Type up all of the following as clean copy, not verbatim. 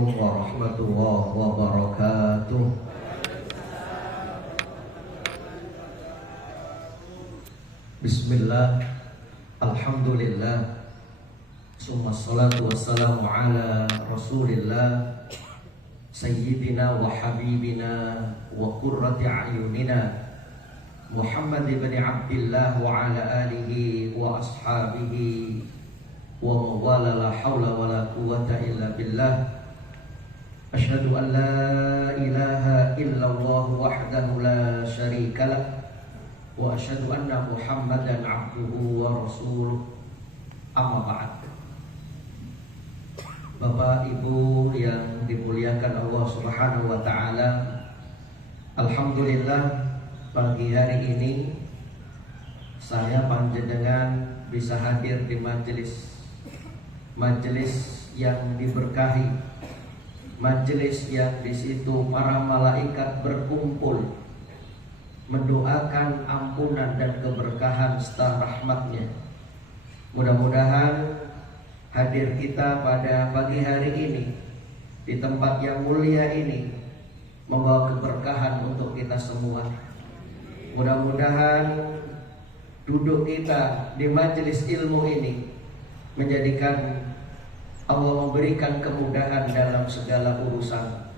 Assalamualaikum warahmatullahi wabarakatuh. Bismillah, alhamdulillah, summa salatu wassalamu ala rasulillah, sayyidina wa habibina wa qurrati a'yunina Muhammad ibn Abdillah wa ala alihi wa ashabihi wa mawala la hawla wa la quwwata illa billah. Asyhadu an la ilaha illallah wahdahu la syarika lah wa asyhadu anna Muhammadan abduhu wa rasuluh. Amma ba'd. Bapak Ibu yang dimuliakan Allah Subhanahu wa taala, alhamdulillah pagi hari ini saya panjenengan bisa hadir di majelis yang diberkahi, majelis yang di situ para malaikat berkumpul mendoakan ampunan dan keberkahan serta rahmatnya. Mudah-mudahan hadir kita pada pagi hari ini di tempat yang mulia ini membawa keberkahan untuk kita semua. Mudah-mudahan duduk kita di majelis ilmu ini menjadikan Allah memberikan kemudahan dalam segala urusan.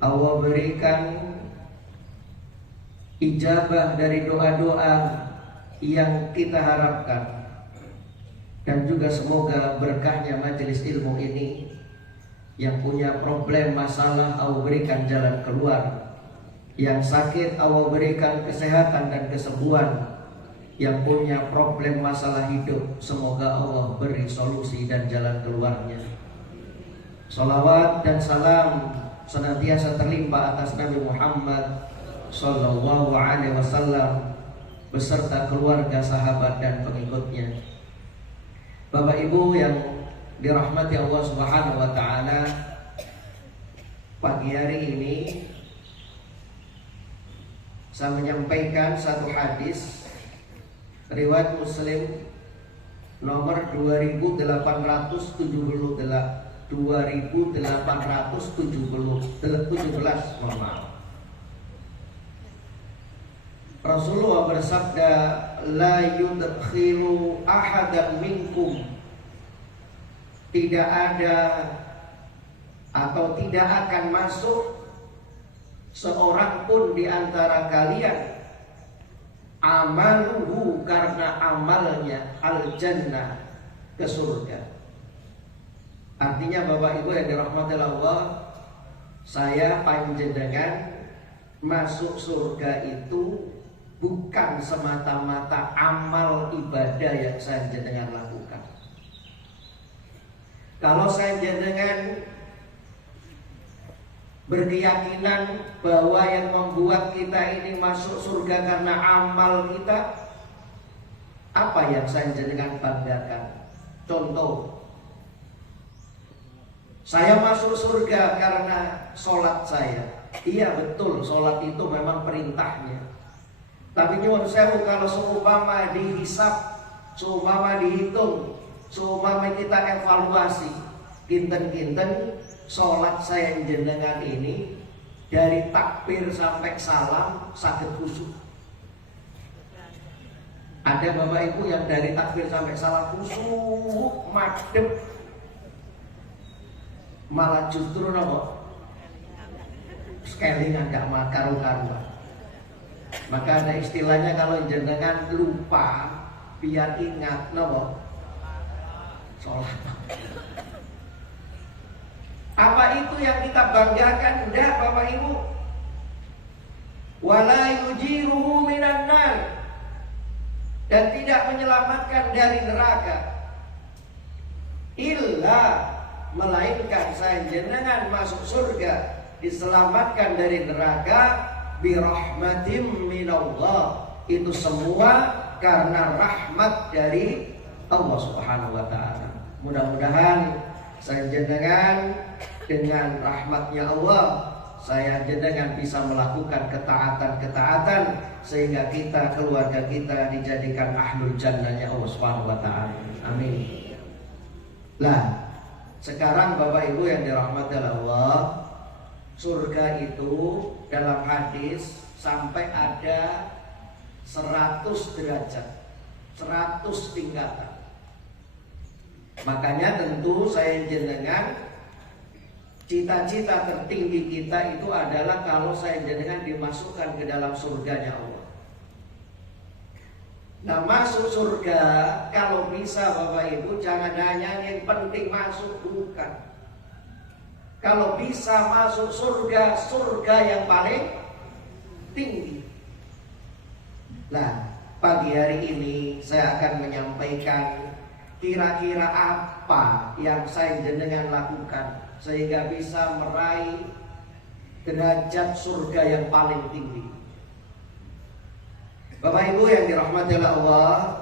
Allah berikan ijabah dari doa-doa yang kita harapkan. Dan juga semoga berkahnya majelis ilmu ini, yang punya problem masalah Allah berikan jalan keluar, yang sakit Allah berikan kesehatan dan kesembuhan, yang punya problem masalah hidup semoga Allah beri solusi dan jalan keluarnya. Salawat dan salam senantiasa terlimpah atas Nabi Muhammad sallallahu alaihi wasallam beserta keluarga, sahabat dan pengikutnya. Bapak Ibu yang dirahmati Allah Subhanahu wa taala, pagi hari ini saya menyampaikan satu hadis riwayat Muslim nomor 2817, mohon maaf. Rasulullah bersabda, la yudkhilu ahadan minkum, tidak ada atau tidak akan masuk seorang pun di antara kalian amaluhu, karena amalnya, al-jannah, ke surga. Artinya Bapak Ibu yang dirahmati Allah, saya panjenengan masuk surga itu bukan semata-mata amal ibadah yang saya jenengan lakukan. Kalau saya jenengan berkeyakinan bahwa yang membuat kita ini masuk surga karena amal kita, apa yang saya jenengan banggakan? Contoh, saya masuk surga karena sholat saya. Iya betul, sholat itu memang perintahnya. Tapi nyuwun sewu, kalau seumpama dihisab, seumpama dihitung, seumpama kita evaluasi, kinten-kinten sholat saya jenengan ini dari takbir sampai salam sakit khusyuk. Ada Bapak Ibu yang dari takbir sampai salam khusyuk, madep, malah justru nopo skelingan gak makaru-karuan. Maka ada istilahnya, kalau jenengan lupa biar ingat nopo sholat. Apa itu yang kita banggakan? Enggak Bapak Ibu. Wala yujiruhu minan nar, dan tidak menyelamatkan dari neraka. Illa, melainkan saya jenengan masuk surga diselamatkan dari neraka birahmatim minallah. Itu semua karena rahmat dari Allah Subhanahu wa taala. Mudah-mudahan saya jenengan dengan rahmatnya Allah, saya jenengan bisa melakukan ketaatan-ketaatan sehingga kita, keluarga kita dijadikan ahlul jannahnya Allah Subhanahu wa taala. Amin. Lah, Sekarang Bapak Ibu yang dirahmati Allah, surga itu dalam hadis sampai ada 100 derajat, 100 tingkatan. Makanya tentu saya jenengan, cita-cita tertinggi kita itu adalah kalau saya jenengan dimasukkan ke dalam surganya Allah. Nah, masuk surga kalau bisa Bapak Ibu jangan hanya yang penting masuk, bukan. Kalau bisa masuk surga, surga yang paling tinggi. Nah, pagi hari ini saya akan menyampaikan kira-kira apa yang saya jenengan lakukan sehingga bisa meraih derajat surga yang paling tinggi. Bapak Ibu yang dirahmati Allah,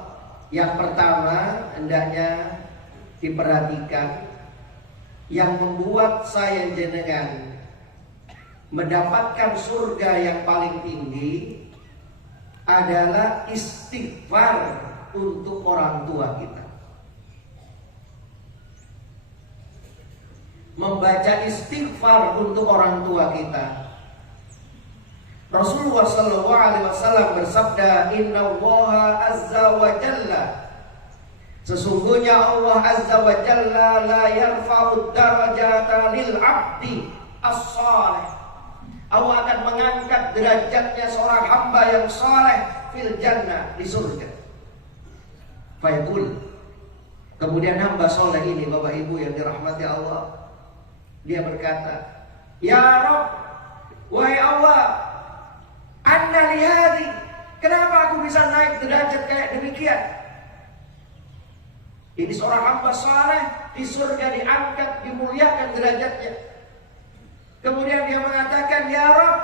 yang pertama hendaknya diperhatikan yang membuat saya jenengan mendapatkan surga yang paling tinggi adalah istighfar untuk orang tua kita. Membaca istighfar untuk orang tua kita. Rasulullah SAW bersabda, Inna Allaha Azza wa Jalla, sesungguhnya Allah Azza wa Jalla la yarfa'ud darajata lil abdi as-salih. Allah akan mengangkat derajatnya seorang hamba yang saleh fil jannah, di surga. Fayaqul, kemudian hamba soleh ini Bapak Ibu yang dirahmati Allah, dia berkata, Ya Rabb, wahai Allah, anna lihadi, kenapa aku bisa naik derajat kayak demikian? Ini seorang hamba saleh di surga diangkat, dimuliakan derajatnya. Kemudian dia mengatakan, Ya Rabb,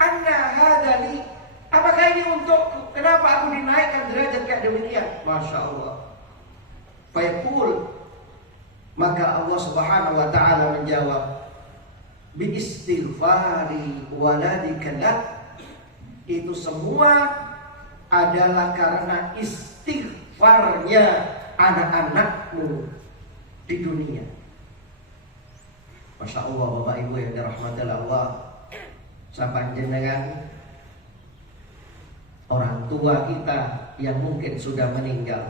anna hadali, apakah ini untukku? Kenapa aku dinaikkan derajat kayak demikian? Masya Allah. Fayaqul, maka Allah Subhanahu wa ta'ala menjawab, bi istighfari waladika lak, itu semua adalah karena istighfarnya anak-anakmu di dunia. Masya Allah Bapak Ibu yang dirahmati Allah, sampai jenengan orang tua kita yang mungkin sudah meninggal,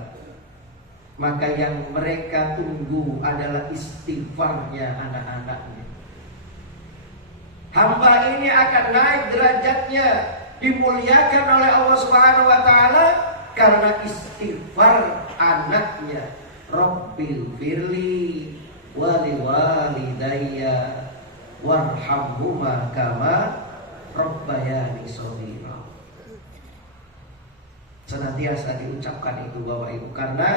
maka yang mereka tunggu adalah istighfarnya anak-anaknya. Hamba ini akan naik derajatnya, dimuliakan oleh Allah Subhanahu wa ta'ala karena istighfar anaknya. Rabbil firli wali walidayya warhamhuma kama rabbayani shaghira. Senantiasa diucapkan itu Bapak Ibu, karena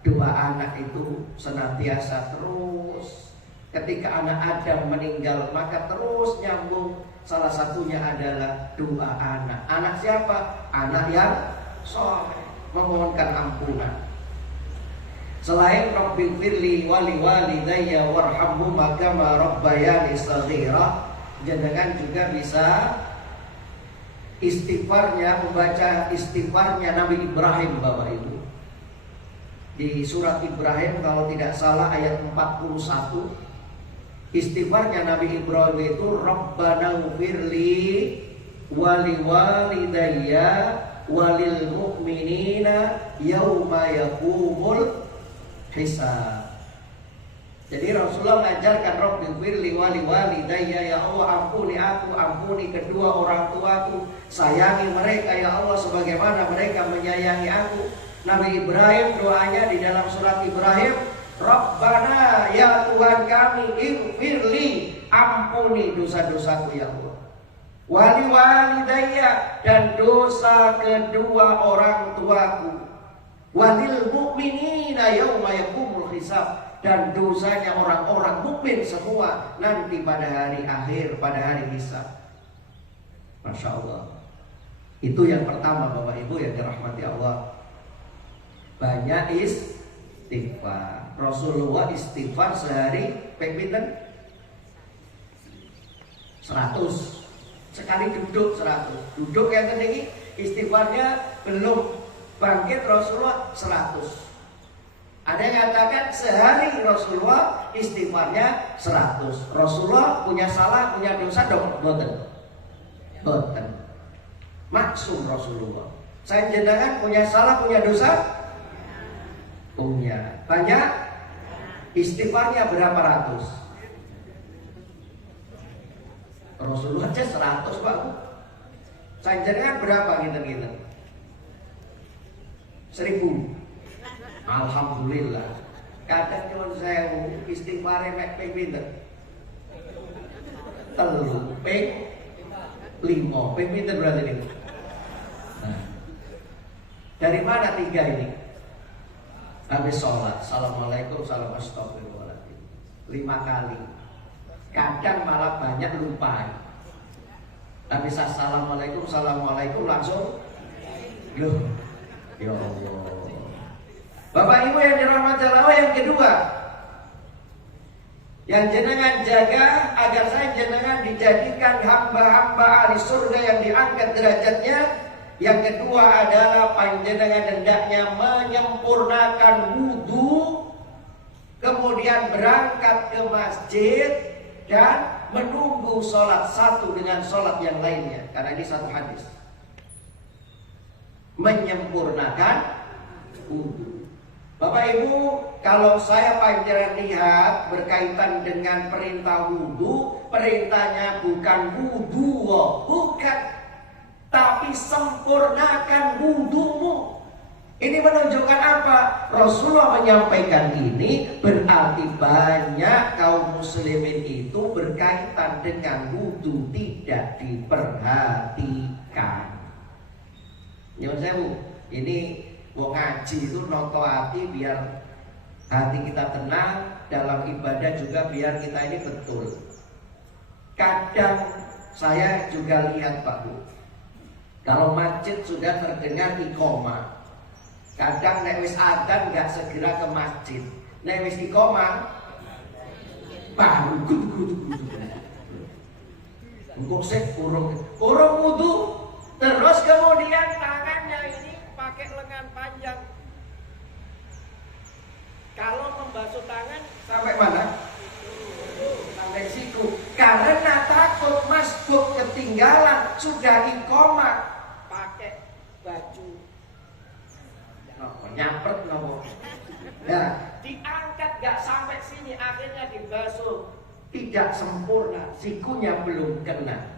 doa anak itu senantiasa terus. Ketika anak Adam meninggal, maka terus nyambung. Salah satunya adalah doa anak. Anak siapa? Anak yang soleh, memohonkan ampunan. Selain Rabbil firli wali walidayya warhamhuma kama rabbayani shaghira, jenengan juga bisa istighfarnya, membaca istighfarnya Nabi Ibrahim Bapak Ibu. Di surat Ibrahim kalau tidak salah ayat 41, istighfarnya Nabi Ibrahim itu Rabbana ghfirli wali walidayya walil mu'minina yauma yaqumul hisab. Jadi Rasulullah mengajarkan Rabbil firli wali walidayya, ya Allah ampuni aku, ampuni kedua orang tuaku, sayangi mereka ya Allah sebagaimana mereka menyayangi aku. Nabi Ibrahim doanya di dalam surat Ibrahim, Rabbana, ya Tuhan kami, ighfirli, ampuni dosa-dosaku ya Allah. Wali walidayya, dan dosa kedua orang tuaku. Walil mu'minina yauma yaqumul hisab, dan dosanya orang-orang mukmin semua nanti pada hari akhir, pada hari hisab. Masya Allah. Itu yang pertama Bapak Ibu yang dirahmati Allah. Banyak istighfar. Rasulullah istighfar sehari pengpinten 100. Sekali duduk 100. Duduk yang tinggi istighfarnya belum bangkit Rasulullah 100. Ada yang mengatakan sehari Rasulullah istighfarnya 100. Rasulullah punya salah, punya dosa dong? Boten. Maksum Rasulullah. Saya jenengan punya salah, punya dosa? Punya. Banyak? Istighfarnya berapa ratus? Rasulullah aja 100 Pak. Saya jenengan berapa gitu? 1000. Alhamdulillah. Kadang cuma saya istighfar mek ping pinten? 3 ping 5. Ping pinten berarti ini? Nah. Dari mana 3 ini? Habis sholat, assalamualaikum, salam astagfirullahaladzim 5 kali. Kadang malah banyak lupa. Habis assalamualaikum langsung loh, ya Allah. Bapak Ibu yang dirahmati Allah, yang kedua yang jenengan jaga agar saya jenengan dijadikan hamba-hamba ahli surga yang diangkat derajatnya. Yang kedua adalah panjenengan hendaknya menyempurnakan wudu, kemudian berangkat ke masjid dan menunggu sholat satu dengan sholat yang lainnya. Karena ini satu hadis. Menyempurnakan wudu. Bapak Ibu, kalau saya panjenengan lihat berkaitan dengan perintah wudu, perintahnya bukan wudu, bukan, tapi sempurnakan wudumu. Ini menunjukkan apa? Rasulullah menyampaikan ini berarti banyak kaum muslimin itu berkaitan dengan wudu tidak diperhatikan. Nyuwun sewu, ini mau ngaji itu noto hati biar hati kita tenang, dalam ibadah juga biar kita ini betul. Kadang saya juga lihat Pak Bu, kalau masjid sudah terdengar iqomah, kadang nek wis adzan nggak segera ke masjid, nek wis iqomah baru gudu. Engkau sih urung wudu, terus kemudian tangannya ini pakai lengan panjang. Kalau membasuh tangan sampai mana? Sampai siku. Karena takut masbuk ketinggalan, sudah iqomah pakai baju. Nyapret nopo. Nah, diangkat gak sampai sini, akhirnya dibasuh. Tidak sempurna, sikunya belum kena.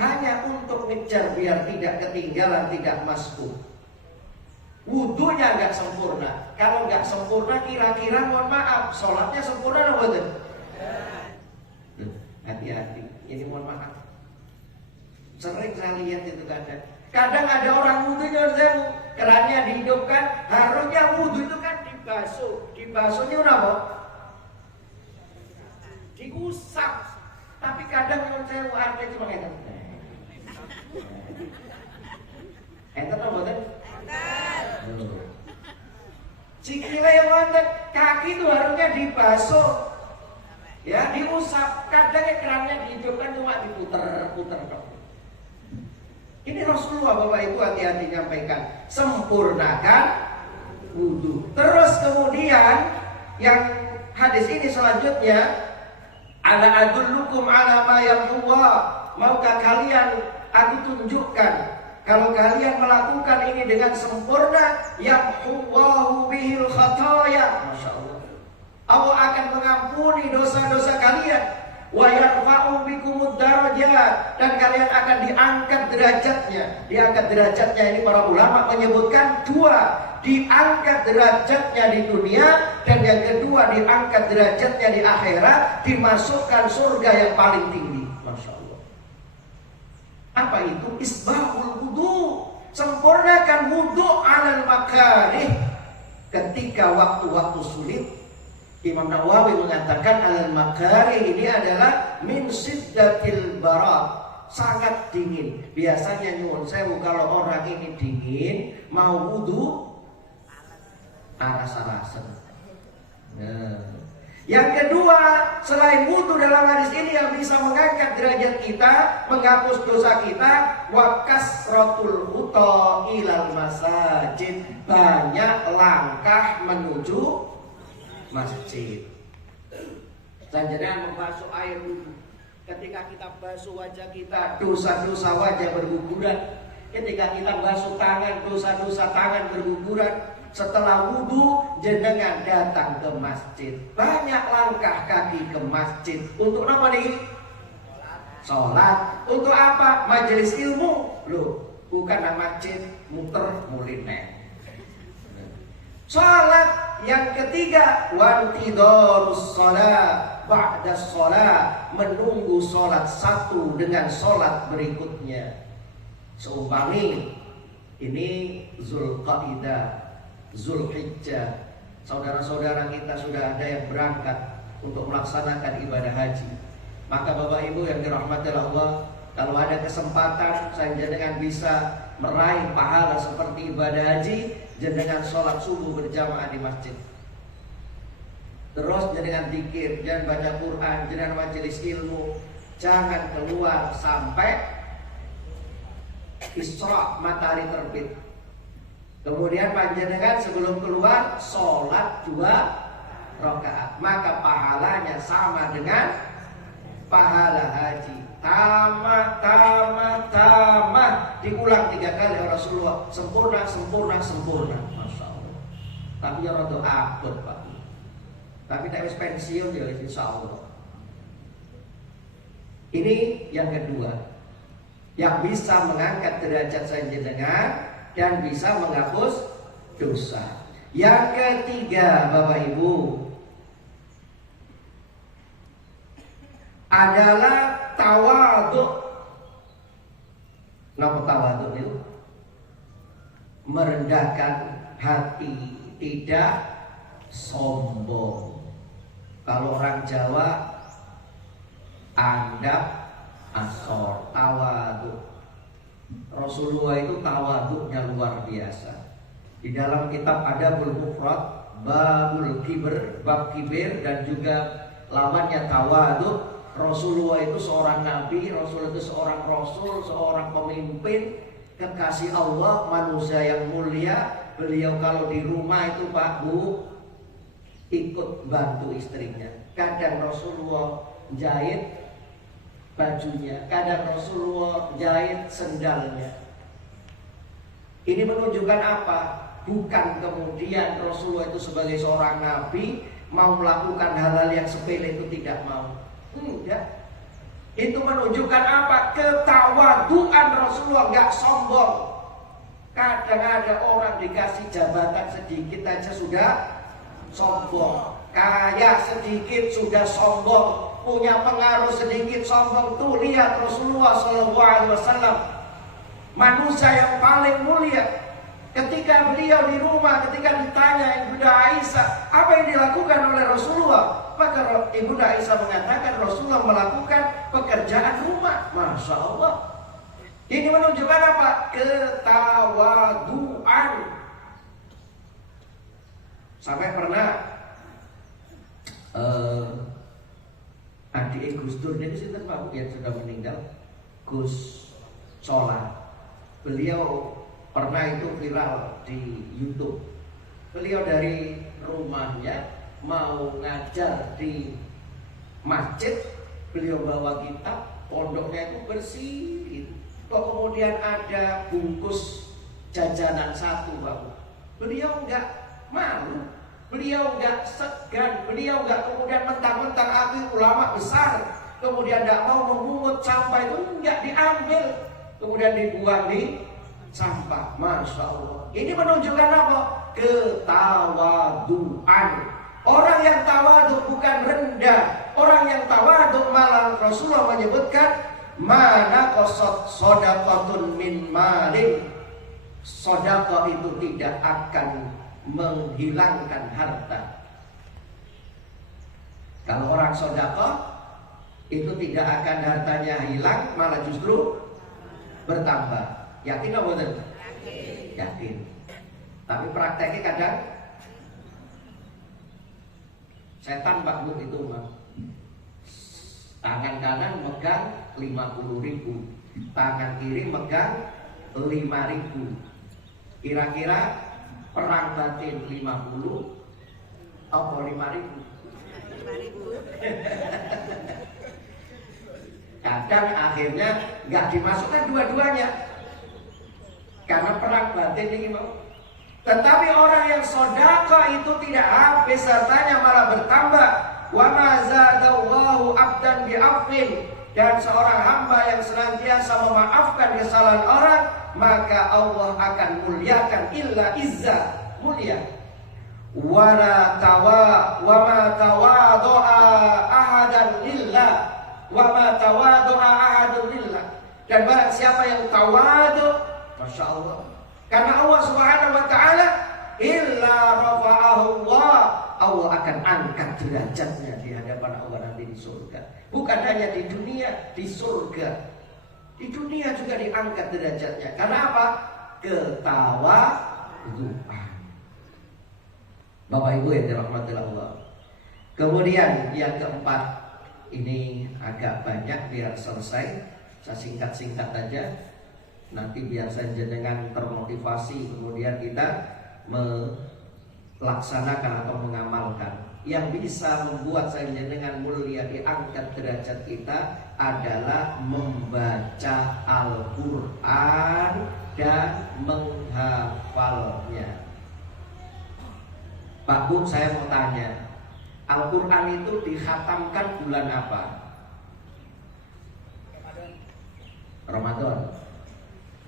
Hanya untuk ngejar biar tidak ketinggalan, tidak masbuk. Wudunya gak sempurna. Kalau gak sempurna kira-kira mohon maaf, sholatnya sempurna atau betul? Hati-hati, ini mohon maaf. Sering saya lihat itu kadang ada orang wudunya kerannya dihidupkan, harusnya wudu itu kan dibasuh. Dibasuhnya apa? Diusap. Tapi kadang menurut saya ada cuma kayak enten apa betul? Sikile yang wonten, kaki itu harusnya dibasuh. Ya, diusap. Kadang kerannya dihidupkan cuma diputer-puter dong. Ini Rasulullah Bapak Ibu hati-hati nyampaikan, sempurnakan wudu. Terus kemudian yang hadis ini selanjutnya, ala adullukum ala ma yamhuwa, maukah kalian aku tunjukkan kalau kalian melakukan ini dengan sempurna, yamhuwahu bihil khataya, Masya Allah, Allah akan mengampuni dosa-dosa kalian. Wa yarfa'u bikumud darajat, dan kalian akan diangkat derajatnya. Diangkat derajatnya ini para ulama menyebutkan dua, diangkat derajatnya di dunia, dan yang kedua diangkat derajatnya di akhirat, dimasukkan surga yang paling tinggi. Masya Allah. Apa itu? Isbahul wudu, sempurnakan wudu alal makarih. Ketika waktu-waktu sulit, Imam Nawawi mengatakan al-makari ini adalah min siddatil barat, sangat dingin. Biasanya nyuwun sewu kalau orang ini dingin mau wudu aras-arasan. Nah, Yang kedua, selain wudu dalam hadis ini yang bisa mengangkat derajat kita, menghapus dosa kita, wa kasratul khuta ilal masajid, banyak langkah menuju masjid. Jangan membasuh air wudu. Ketika kita basuh wajah kita, dosa-dosa wajah berguguran. Ketika kita basuh tangan, dosa-dosa tangan berguguran. Setelah wudu, jenengan datang ke masjid. Banyak langkah kaki ke masjid. Untuk apa nih? Sholat. Untuk apa? Majelis ilmu. Loh, bukan masjid muter muliner. Sholat. Yang ketiga, wantidorus sholat. Ba'da sholat. Menunggu sholat satu dengan sholat berikutnya. Seumpami ini Zulqaidah, Zulhijjah, saudara-saudara kita sudah ada yang berangkat untuk melaksanakan ibadah haji. Maka Bapak Ibu yang dirahmati Allah, kalau ada kesempatan saya jenengan bisa meraih pahala seperti ibadah haji, jenengan sholat subuh berjamaah di masjid. Terus jenengan zikir, jangan baca Quran, jangan majelis ilmu, jangan keluar sampai isra matahari terbit. Kemudian panjenengan sebelum keluar sholat 2 rakaat, maka pahalanya sama dengan pahala haji. Tamat diulang 3 kali oleh Rasulullah. Sempurna. Masya Allah. Tapi ya rada abot Pak. Tapi tak wis pensiun ya insya Allah. Ini yang kedua, yang bisa mengangkat derajat panjenengan dan bisa menghapus dosa. Yang ketiga Bapak Ibu adalah tawadhu. Napa tawadhu itu? Merendahkan hati, tidak sombong. Kalau orang Jawa andap asor, tawadhu. Rasulullah itu tawadhunya luar biasa. Di dalam kitab Adabul Mufrad, babul kibir, bab kibir dan juga lawannya tawadhu. Rasulullah itu seorang nabi, Rasul itu seorang rasul, seorang pemimpin, kekasih Allah, manusia yang mulia. Beliau kalau di rumah itu Pak Bu ikut bantu istrinya. Kadang Rasulullah jahit bajunya, kadang Rasulullah jahit sendalnya. Ini menunjukkan apa? Bukan kemudian Rasulullah itu sebagai seorang nabi mau melakukan hal-hal yang sepele, itu tidak mau. Enggak. Itu menunjukkan apa? Ketawaduan Rasulullah, enggak sombong. Kadang ada orang dikasih jabatan sedikit aja sudah sombong, kaya sedikit sudah sombong, punya pengaruh sedikit sombong. Tuh lihat Rasulullah SAW, manusia yang paling mulia. Ketika beliau di rumah, ketika ditanya Ibunda Aisyah apa yang dilakukan oleh Rasulullah, maka Ibunda Aisyah mengatakan Rasulullah melakukan pekerjaan rumah. Masya Allah. Ini menunjukkan apa? Ketawaduan. Sampai pernah adik Gus Dur ini sih Pak yang sudah meninggal, Gus Solah. Beliau pernah itu viral di YouTube. Beliau dari rumahnya mau ngajar di masjid, beliau bawa kitab, pondoknya itu bersih. Kok kemudian ada bungkus jajanan satu Bapak. Beliau enggak malu, beliau enggak segan, beliau enggak kemudian mentang-mentang aku ulama besar, kemudian enggak mau memungut sampah itu, enggak diambil, kemudian dibuang di sampah. Masya Allah. Ini menunjukkan apa? Ketawaduan. Orang yang tawadhu bukan rendah. Orang yang tawadhu malah Rasulullah menyebutkan mana qasad shadaqatun min malin. Sedekah itu tidak akan menghilangkan harta. Kalau orang sedekah itu tidak akan hartanya hilang, malah justru bertambah. Yakin atau betul? Yakin. Tapi prakteknya kadang Setan Pak Bu itu mah. Tangan kanan megang 50.000, tangan kiri megang 5.000. Kira-kira perang batin 50 atau 5.000? 5.000. Kadang akhirnya nggak dimasukkan dua-duanya karena perang batin ini mau. Tetapi orang yang sedekah itu tidak habis hartanya, malah bertambah. Wa ma zadallahu abdan bi'afwin, dan seorang hamba yang senantiasa memaafkan kesalahan orang, maka Allah akan muliakan. Illa izza, mulia. Wa ma tawadu'a ahadan lillah, wa ma tawadu'a ahadun lillah. Dan barang siapa yang tawadu, Masya Allah, karena Allah Subhanahu wa ta'ala, illa rafa'ahu Allah, Allah akan angkat derajatnya di hadapan Allah nanti di surga. Bukan hanya di dunia, di surga. Di dunia juga diangkat derajatnya. Karena apa? Ketawaduan. Bapak Ibu yang dirahmati Allah. Kemudian yang keempat, ini agak banyak, biar selesai. Saya singkat-singkat aja. Nanti biar saya jenengan termotivasi, kemudian kita melaksanakan atau mengamalkan. Yang bisa membuat saya jenengan mulia, diangkat derajat kita adalah membaca Al-Quran dan menghafalnya. Pak Bu, saya mau tanya, Al-Quran itu dikhatamkan bulan apa? Ramadan.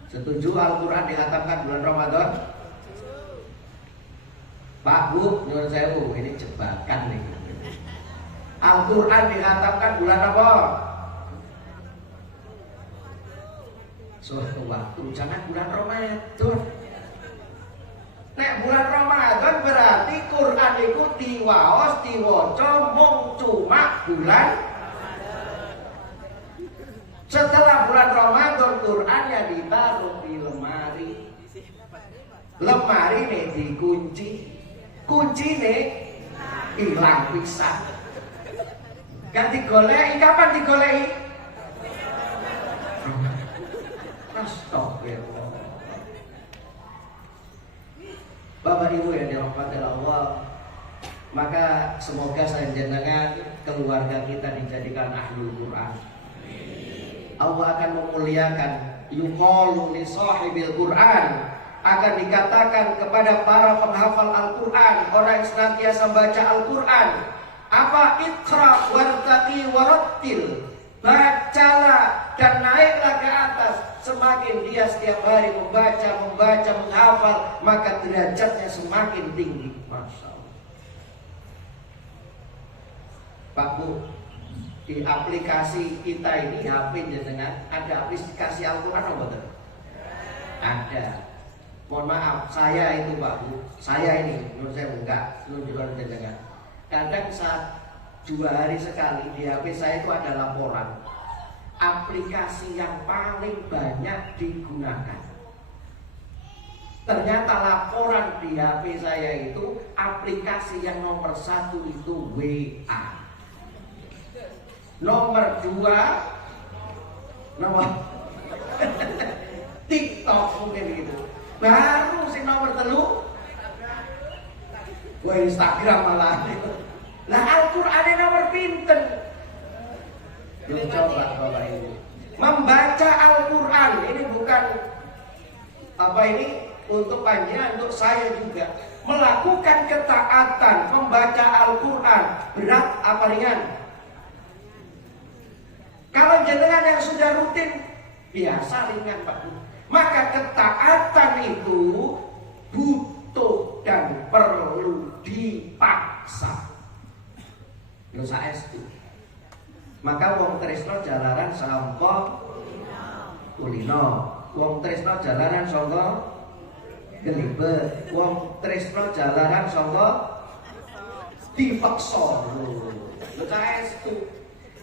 Setuju Al-Quran dikhatamkan bulan Ramadan? Pak Bu, nyuwun sewu, ini jebakan nih. Al-Quran dikhatamkan bulan apa? Suatu waktu, jangan bulan Ramadan. Nek bulan Ramadan berarti Quran itu diwaos, diwaca mung cuma bulan. Setelah bulan Ramadan, Qurannya ditaruh di lemari. Lemari nih dikunci. Kunci nih hilang pisan. Gak digoleki, kapan digoleki? Astagfirullah. Bapak Ibu yang dirahmati Allah, maka semoga saya jenengan keluarga kita dijadikan ahlul Quran. Allah akan memuliakan. Yuqalu li sahibil Quran, akan dikatakan kepada para penghafal Al-Quran, orang yang senantiasa membaca Al-Quran, apa? Iqra wartaqi warattil, bacalah dan naiklah ke atas. Semakin dia setiap hari membaca, menghafal, maka derajatnya semakin tinggi. Masya Allah. Pak Bu, di aplikasi kita ini, HP jenengan, ada aplikasi Al-Quran apa betul? Ada. Mohon maaf, saya itu Pak Bu, saya ini, menurut saya enggak, menunjukkan jenengan. Kadang saat 2 hari sekali di HP saya itu ada laporan aplikasi yang paling banyak digunakan. Ternyata laporan di HP saya itu aplikasi yang nomor 1 itu WA, nomor 2 nomor TikTok mungkin gitu. Baru sing nomor 3 Instagram malah. Nah, Al-Qur'an nomor pinten? Belum coba Bapak Ibu membaca Al-Quran. Ini bukan apa ini untuk panjenengan, untuk saya juga. Melakukan ketaatan membaca Al-Quran berat apa ringan? Kalau jenengan yang sudah rutin, biasa ringan Pak Bu. Maka ketaatan itu butuh dan perlu dipaksa. Dosa estu. Maka wong tresno jalaran sangka kulino, wong tresno jalaran sangka gelibet, wong tresno jalaran sangka dipaksa. Dosa estu.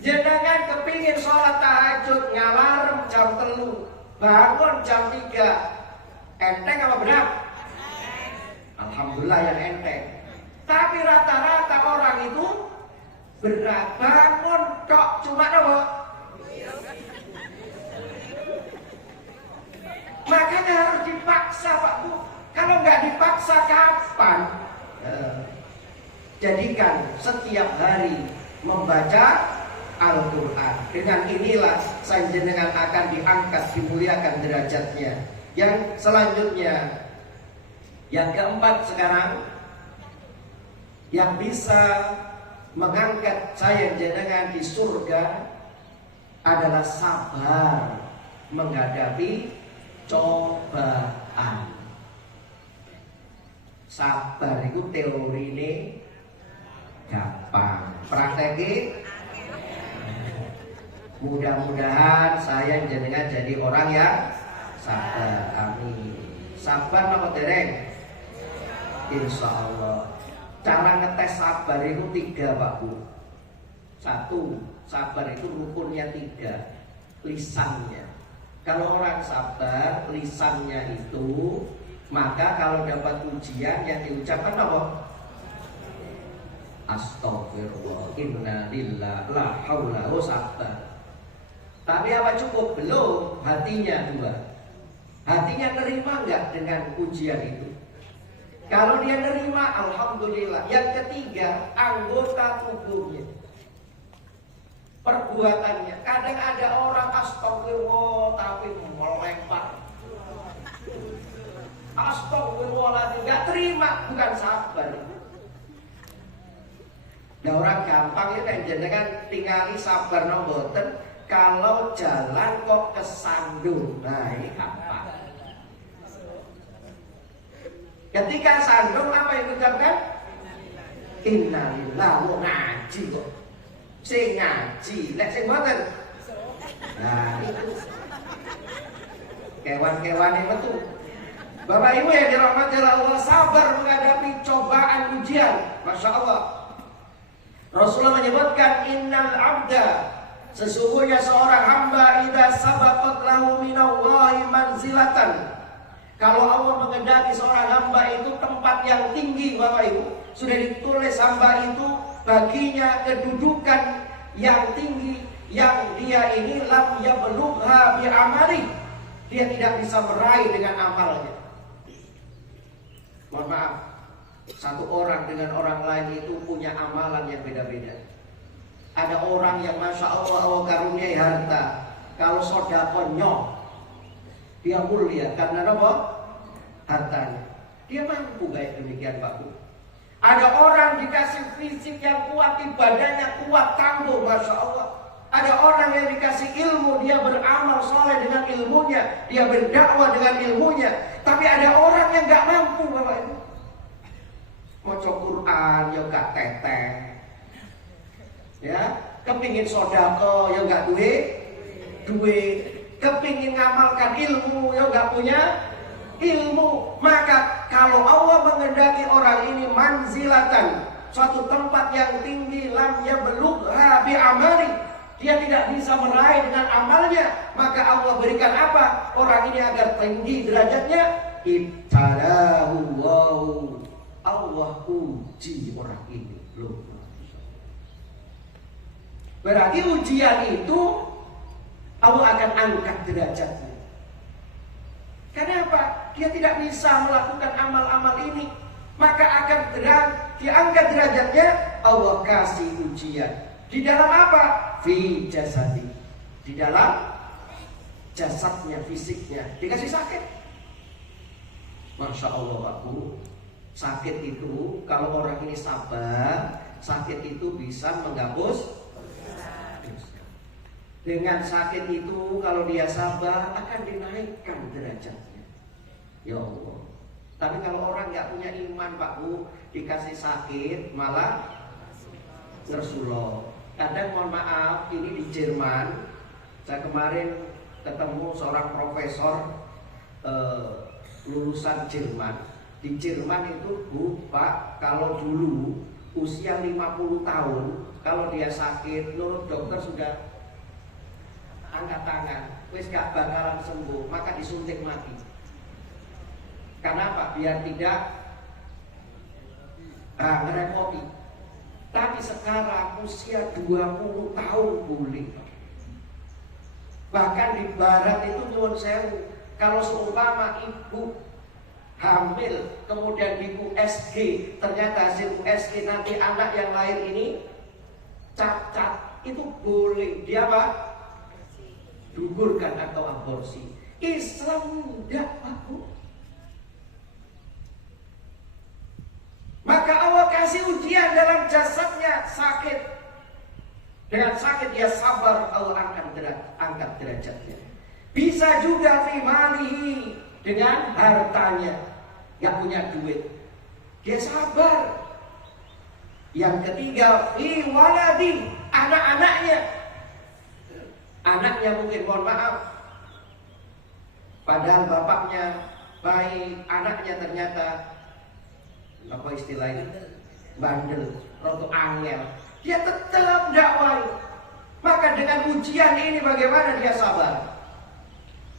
Jenengan kepingin sholat tahajud ngalarem jam 3, bangun jam 3, enteng apa benar? Alhamdulillah yang enteng. Tapi rata-rata orang itu berat bangun tok cuma apa? Makanya harus dipaksa Pak Bu. Kalau nggak dipaksa kapan? Jadikan setiap hari membaca Al-Quran. Dengan inilah sanjenengan akan diangkat, dimuliakan derajatnya. Yang selanjutnya, yang keempat sekarang, yang bisa mengangkat saya jenengan di surga adalah sabar menghadapi cobaan. Sabar itu teori ini gampang, prakteknya mudah-mudahan saya jenengan jadi orang yang sabar. Amin. Sabar apa dereng? Insya Allah. Cara ngetes sabar itu 3 Pak Bu. 1, sabar itu rukunnya 3. Lisannya. Kalau orang sabar, lisannya itu, maka kalau dapat ujian yang diucapkan apa? Astagfirullah, inna lillah, la haula, sabar. Tapi apa cukup? Belum. Hatinya 2. Hatinya nerima enggak dengan ujian itu? Kalau dia nerima, alhamdulillah. Yang ketiga, anggota tubuhnya, perbuatannya. Kadang ada orang astagfirullah tapi melempar. Astagfirullahaladzim, enggak terima, bukan sabar. Nah orang gampang ya kan jenengan tingali sabar nomboten. Kalau jalan kok kesandung, nah ini gampang. Ketika sandung apa yang diucapkan? Innalillah, mau ngaji kok. Sing ngaji, lek sing mboten. Nah itu kewan-kewan yang betul. Bapak Ibu yang dirahmati Allah, sabar menghadapi cobaan ujian. Masya Allah. Rasulullah menyebutkan innal abda, sesungguhnya seorang hamba idza sabaqat lahu minallahi manzilatan. Kalau Allah mengendaki seorang hamba itu tempat yang tinggi Bapak Ibu, sudah ditulis hamba itu baginya kedudukan yang tinggi yang dia ini lam yablugha bi amali. Dia tidak bisa meraih dengan amalnya. Mohon maaf, satu orang dengan orang lain itu punya amalan yang beda-beda. Ada orang yang Masya Allah karuniai harta, kalau sodako nyok, dia mulia karena apa? Hartanya. Dia mampu kayak demikian Pak Bu. Ada orang dikasih fisik yang kuat, ibadahnya kuat, tangguh, Masya Allah. Ada orang yang dikasih ilmu, dia beramal soleh dengan ilmunya, dia berdakwah dengan ilmunya. Tapi ada orang yang gak mampu Bapak Ibu. Maca Quran ya gak teteh, ya, kepingin sodako ya gak duit, kepingin ngamalkan ilmu ya gak punya ilmu. Maka kalau Allah mengendaki orang ini manzilatan, suatu tempat yang tinggi, lam yablugha bi amali, dia tidak bisa meraih dengan amalnya, maka Allah berikan apa? Orang ini agar tinggi derajatnya, ibtalahu wahu, Allah uji orang ini. Loh, berarti ujian itu Allah akan angkat derajatnya. Kenapa? Dia tidak bisa melakukan amal-amal ini, maka akan diangkat derajatnya. Allah kasih ujian. Di dalam apa? Fi jasadi. Di dalam jasadnya, fisiknya. Dikasih sakit. Masya Allah Pak Bu. Sakit itu kalau orang ini sabar, sakit itu bisa menghapus. Dengan sakit itu kalau dia sabar akan dinaikkan derajatnya. Ya Allah. Tapi kalau orang nggak punya iman Pak Bu, dikasih sakit malah ngersuloh. Kadang mohon maaf, ini di Jerman, saya kemarin ketemu seorang profesor lulusan Jerman. Di Jerman itu Bu, Pak, kalau dulu usia 50 tahun, kalau dia sakit, menurut dokter sudah angkat tangan, wis gak bakalan sembuh, maka disuntik mati. Kenapa? Biar tidak ngerepoti. Tapi sekarang usia 20 tahun boleh. Bahkan di barat itu nyuwun sewu, kalau seumpama ibu hamil kemudian di USG, ternyata hasil USG nanti anak yang lahir ini cacat, itu boleh dia apa? Gugurkan atau aborsi. Islam tidak, Pak Bu. Maka Allah kasih ujian dalam jasadnya, sakit. Dengan sakit dia sabar, Allah angkat derajatnya. Bisa juga fi malihi, dengan hartanya, gak punya duit, dia sabar. Yang ketiga fi waladi, anak-anaknya. Anaknya mungkin mohon maaf, padahal bapaknya baik, anaknya ternyata apa istilahnya, bandel, roto angel, dia tetap dakwah. Maka dengan ujian ini bagaimana dia sabar?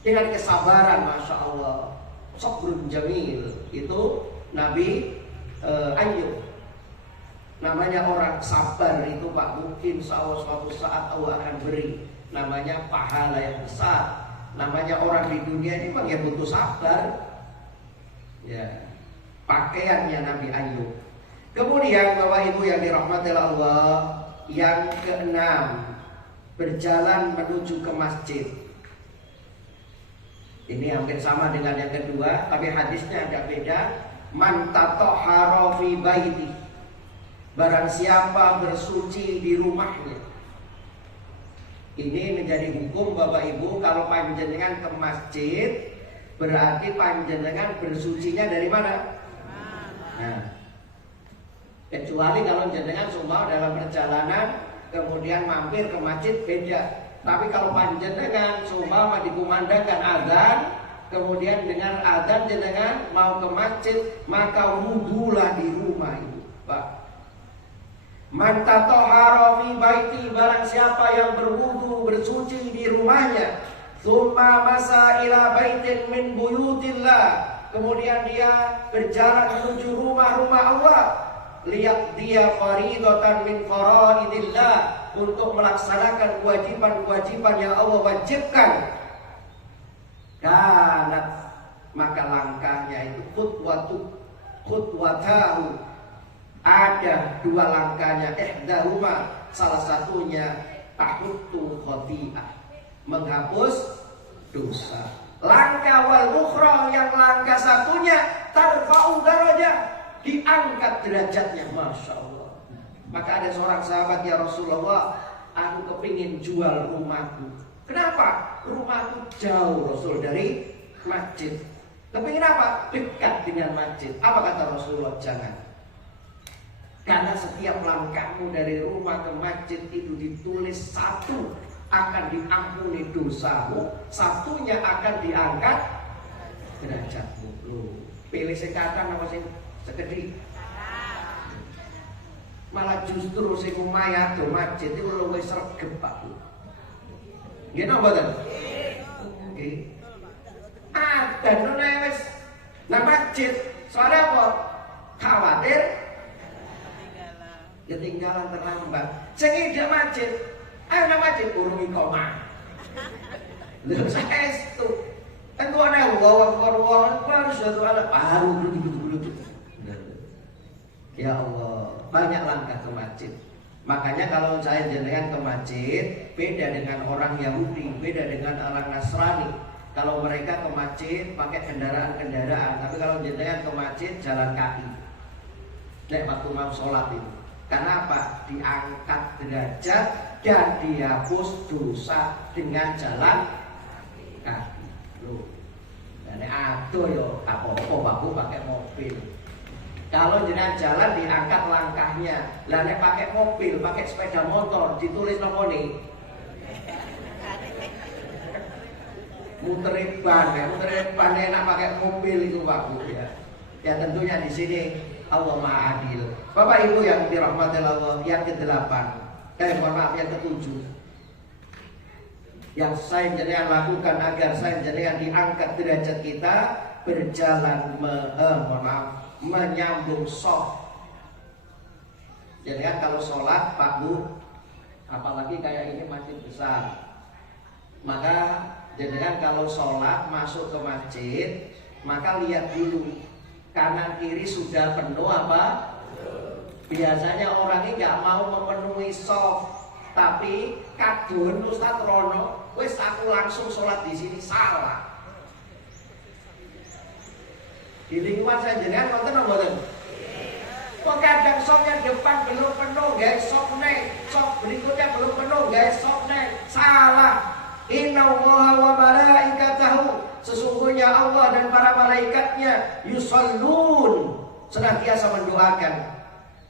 Dengan kesabaran, masya Allah, sabrun jamil. Itu Nabi Ayub. Namanya orang sabar itu Pak, mungkin suatu saat Allah akan beri namanya pahala yang besar. Namanya orang di dunia ini memang ya butuh sabar. Ya, pakaiannya Nabi Ayub. Kemudian Bapak Ibu yang dirahmati Allah, yang keenam, berjalan menuju ke masjid. Ini hampir sama dengan yang kedua, tapi hadisnya agak beda. Man tatahhara fi baiti, barang siapa bersuci di rumahnya. Ini menjadi hukum Bapak Ibu, kalau panjenengan ke masjid berarti panjenengan bersucinya dari mana? Nah, kecuali kalau jenengan semua dalam perjalanan kemudian mampir ke masjid, beda. Tapi kalau panjenengan seumpama dikumandangkan azan, kemudian dengan azan jenengan mau ke masjid, maka wudulah di rumah itu, Pak. Man tatahhara fi baiti, barang siapa yang berwudu bersuci di rumahnya, tsumma masa ila baitin min buyutillah, kemudian dia berjalan menuju rumah-rumah Allah, lihat dia faridatan min faraidillah, untuk melaksanakan kewajiban-kewajiban yang Allah wajibkan. Kanat, maka langkahnya itu khutwatahu, ada dua langkahnya, ihdahuma, salah satunya tahuttu khati'ah, menghapus dosa. Langkah wal ukhra, yang langkah satunya tarfa'u darajah, diangkat derajatnya, masya Allah. Maka ada seorang sahabat, ya Rasulullah, aku kepingin jual rumahku. Kenapa? Rumahku jauh Rasul dari masjid. Kepingin apa? Dekat dengan masjid. Apa kata Rasulullah? Jangan. Karena setiap langkahmu dari rumah ke masjid itu ditulis, satu akan diampuni dosamu, satunya akan diangkat derajatmu. Loh, pilih sekatan apa sih sekedhi? Malah justru sing omahe ado masjid itu luwih sregep Pak. Nggih napa mboten? Nggih. Ada nune wis nang masjid, soalnya apa? Khawatir ketinggalan terlambat. Sing ide masjid, ayo nang masjid urung iqamah. Lha saestu. Tentu ana wong harus ada baru dulu. Ya Allah, banyak langkah ke masjid. Makanya kalau saya jenengan ke masjid, beda dengan orang Yahudi, beda dengan orang Nasrani. Kalau mereka ke masjid pakai kendaraan-kendaraan, tapi kalau jenengan ke masjid jalan kaki. Nek waktu mau sholat itu. Karena apa? Diangkat derajat dan dihapus dosa dengan jalan kaki. Loh, nek aduh yo apa-apa baku pakai mobil. Kalau jenengan jalan diangkat langkahnya. Lah nek pakai mobil, pakai sepeda motor, ditulis nopo nih? Mutereban enak pakai mobil itu Pak Bu ya. Ya tentunya di sini Allah Maha Adil. Bapak Ibu yang dirahmati Allah, yang ke-8, yang ke-7. Yang saya jenengan lakukan agar saya jenengan diangkat derajat kita, berjalan menyambung soft. Jadi kan kalau sholat Pak Bu, apalagi kayak ini masjid besar, maka jenengan kalau sholat masuk ke masjid, maka lihat dulu kanan kiri sudah penuh apa? Biasanya orang ini nggak mau memenuhi soft, tapi kadun Ustaz Rono, wes aku langsung sholat di sini, salah. Di lingkungan saya jenengan nonton nonton. Kok kadang softnya depan belum penuh, guys, soft nih, soft berikutnya belum penuh, guys, soft nih, salah. Inna Allaha wa malaikatahu, sesungguhnya Allah dan para malaikatnya yusallun, senantiasa mendoakan.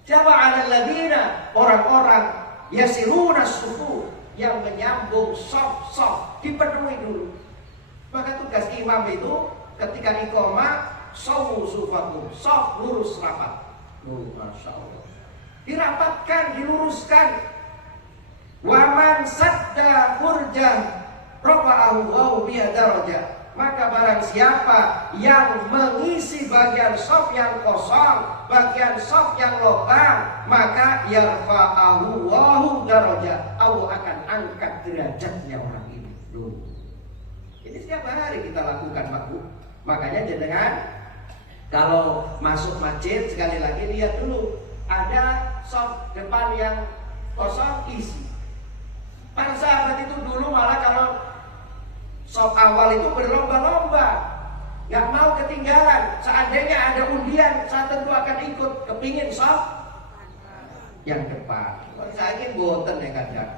Siapa alal ladina, orang-orang yasiruna sufu, yang menyambung soft dipenuhi dulu. Maka tugas imam itu ketika iqamah, sawu sufakum, soft lurus rapat. Masya Allah, dirapatkan, diluruskan. Waman sadda furjah rafa'ahu Allahu biha darajah. Maka barang siapa yang mengisi bagian soft yang kosong, bagian soft yang lubang, maka yarfa'ahu Allahu darajah, Allah akan angkat derajatnya orang ini. Ini setiap hari kita lakukan, Pak Bu. Makanya jenengan kalau masuk masjid, sekali lagi lihat dulu, ada soft depan yang kosong, isi. Para sahabat itu dulu malah kalau soft awal itu berlomba-lomba, nggak mau ketinggalan. Seandainya ada undian, saya tentu akan ikut. Kepingin soft yang depan. Saya ingin boten ya kadang,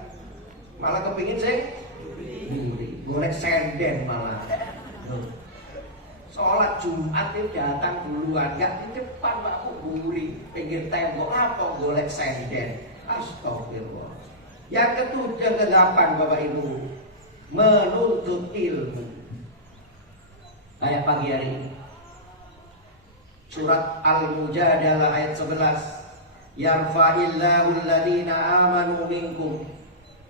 malah kepingin saya golek senden malah. Sholat Jumat itu datang duluan, gak di depan Pak Bu, buri pinggir tembok, apa golek senden. Astagfirullah. Yang ke-8 Bapak Ibu, menuntut ilmu. Ayat pagi hari ini surat Al-Mujadalah ayat 11, yarfa'illahu alladhina amanu minkum,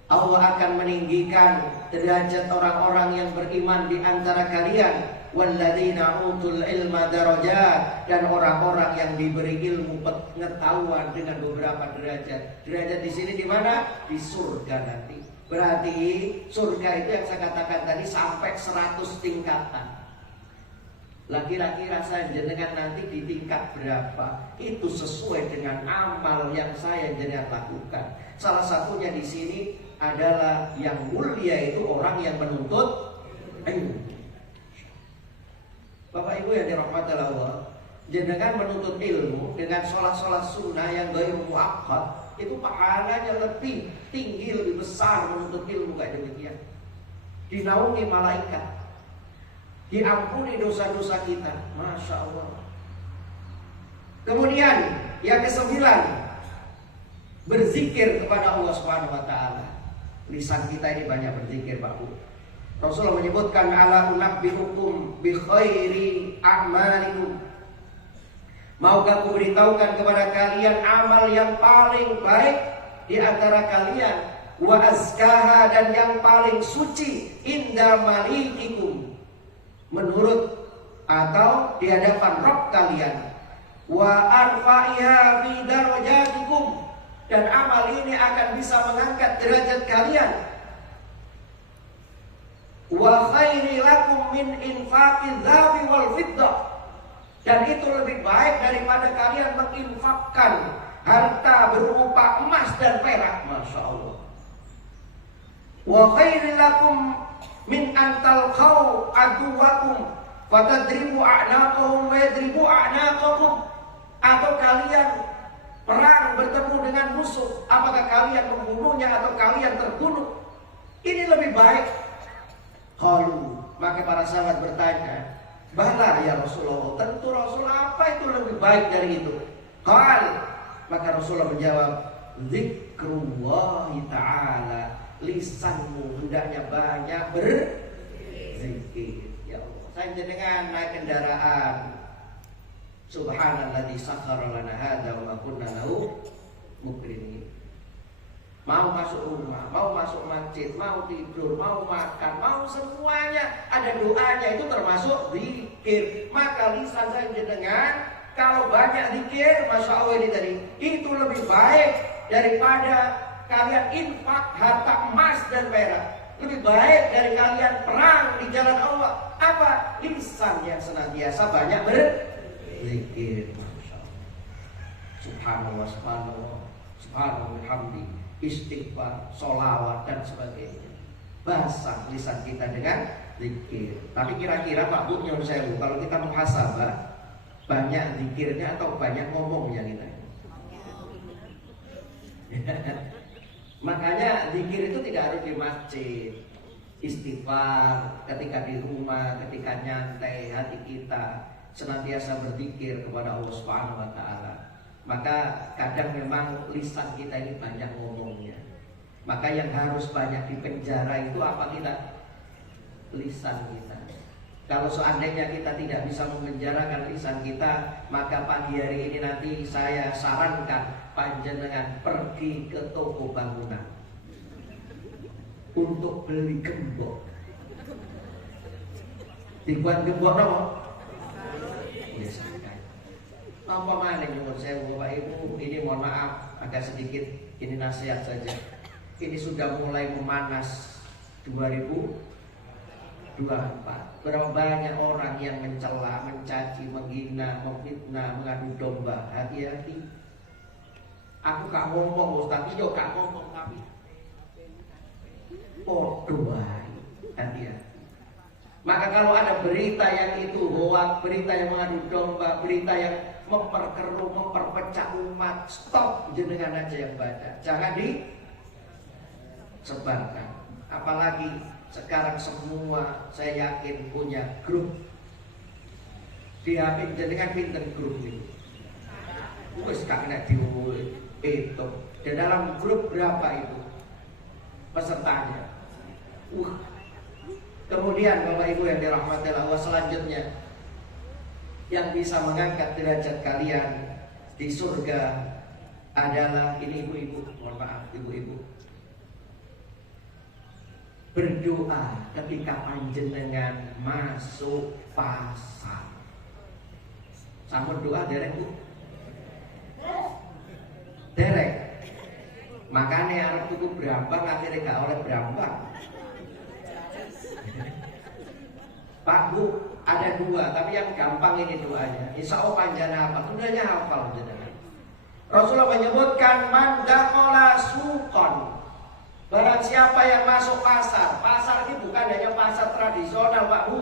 Allah akan meninggikan derajat orang-orang yang beriman di antara kalian. Walladzina utul ilma darajat, dan orang-orang yang diberi ilmu pengetahuan dengan beberapa derajat. Derajat di sini di mana? Di surga nanti. Berarti surga itu yang saya katakan tadi sampai 100 tingkatan. Lah kira-kira saya jenengan nanti di tingkat berapa? Itu sesuai dengan amal yang saya jenengan lakukan. Salah satunya di sini adalah yang mulia itu orang yang menuntut ilmu. Bapak Ibu yang dirahmati Allah, jenengan menuntut ilmu dengan sholat-sholat sunnah yang ghairu muakkad, itu pahalanya lebih tinggi, lebih besar menuntut ilmu kayak demikian. Dinaungi malaikat, diampuni dosa-dosa kita, Masya Allah. Kemudian yang ke-9, berzikir kepada Allah Subhanahu wa Ta'ala. Lisan kita ini banyak berzikir, Pak Bu. Rasulullah menyebutkan, ala unabbi'ukum bi khairi a'malikum, maukah aku beritahukan kepada kalian amal yang paling baik di antara kalian, wa azkaha, dan yang paling suci, inda malikikum, menurut atau di hadapan Rabb kalian, wa arfa'iha fi darajatikum, dan amal ini akan bisa mengangkat derajat kalian, wa khairi lakum min infaqil dzahabi wal fiddah, dan itu lebih baik daripada kalian menginfakkan harta berupa emas dan perak. Masya Allah. Wa khairi lakum min antal qaw aduwakum fatadribu a'naqahum wa yadribu a'naqakum, atau kalian perang bertemu dengan musuh, apakah kalian membunuhnya atau kalian terbunuh? Ini lebih baik. Qalu, maka para sahabat bertanya, bala ya Rasulullah, tentu Rasulullah, apa itu lebih baik dari itu? Qal, maka Rasulullah menjawab, zikrullahi ta'ala, lisanmu hendaknya banyak berzikir. Ya Allah, saya jenengan naik kendaraan, subhanalladzi sakhkhara lana hadza wa ma kunna lahu muqrinin. Mau masuk rumah, mau masuk masjid, mau tidur, mau makan, mau semuanya ada doanya, itu termasuk zikir. berzikir. Maka lisan saya jenengan kalau banyak zikir, Masya Allah ini tadi, itu lebih baik daripada kalian infak harta emas dan perak. Lebih baik dari kalian perang di jalan Allah. Apa? Lisan yang senantiasa banyak berzikir. Masya Allah. Subhanallah, subhanallah, subhanallah, hamdi, istighfar, sholawat dan sebagainya. Basah lisan kita dengan zikir. Tapi kira-kira Pak Bu nyuruh saya, kalau kita muhasabah, banyak zikirnya atau banyak ngomongnya kita? Makanya zikir itu tidak harus di masjid. Istighfar ketika di rumah, ketika nyantai, hati kita senantiasa berzikir kepada Allah Subhanahu wa taala. Maka kadang memang lisan kita ini banyak ngomongnya. Maka yang harus banyak dipenjara itu apa kita? Lisan kita. Kalau seandainya kita tidak bisa memenjarakan lisan kita, maka pagi hari ini nanti saya sarankan panjenengan pergi ke toko bangunan untuk beli gembok. Dibuat gembok apa? Apa mana nyuwun sewu Bapak Ibu, ini mohon maaf agak sedikit, ini nasihat saja. Ini sudah mulai memanas 2024. Berapa banyak orang yang mencela, mencaci, menghina, memfitnah, mengadu domba. Hati-hati. Aku gak ngomong Ustaz, yo gak ngomong tapi doai. Hati-hati. Maka kalau ada berita yang itu hoax, berita yang mengadu domba, berita yang memperkeruh, memperpecah umat, stop, jenengan aja yang baca. Jangan disebarkan. Apalagi sekarang semua saya yakin punya grup. Di HP jenengan pinten grup ini. Wes gak kena dihitung. Dan dalam grup berapa itu pesertanya? Kemudian Bapak Ibu yang dirahmati Allah, selanjutnya yang bisa mengangkat derajat kalian di surga adalah ini ibu-ibu, mohon maaf ibu-ibu, berdoa ketika panjenengan masuk pasar. Sampun doa derek Bu? Derek. Makanya arep tuku brambang akhirnya gak oleh brambang. Pak Bu, ada dua, tapi yang gampang ini doanya. Insya Allah panjangnya apa? Sudahnya hafal jenengan. Rasulullah menyebutkan man dakhala suqan. Barang siapa yang masuk pasar. Pasar ini bukan hanya pasar tradisional Pak Bu.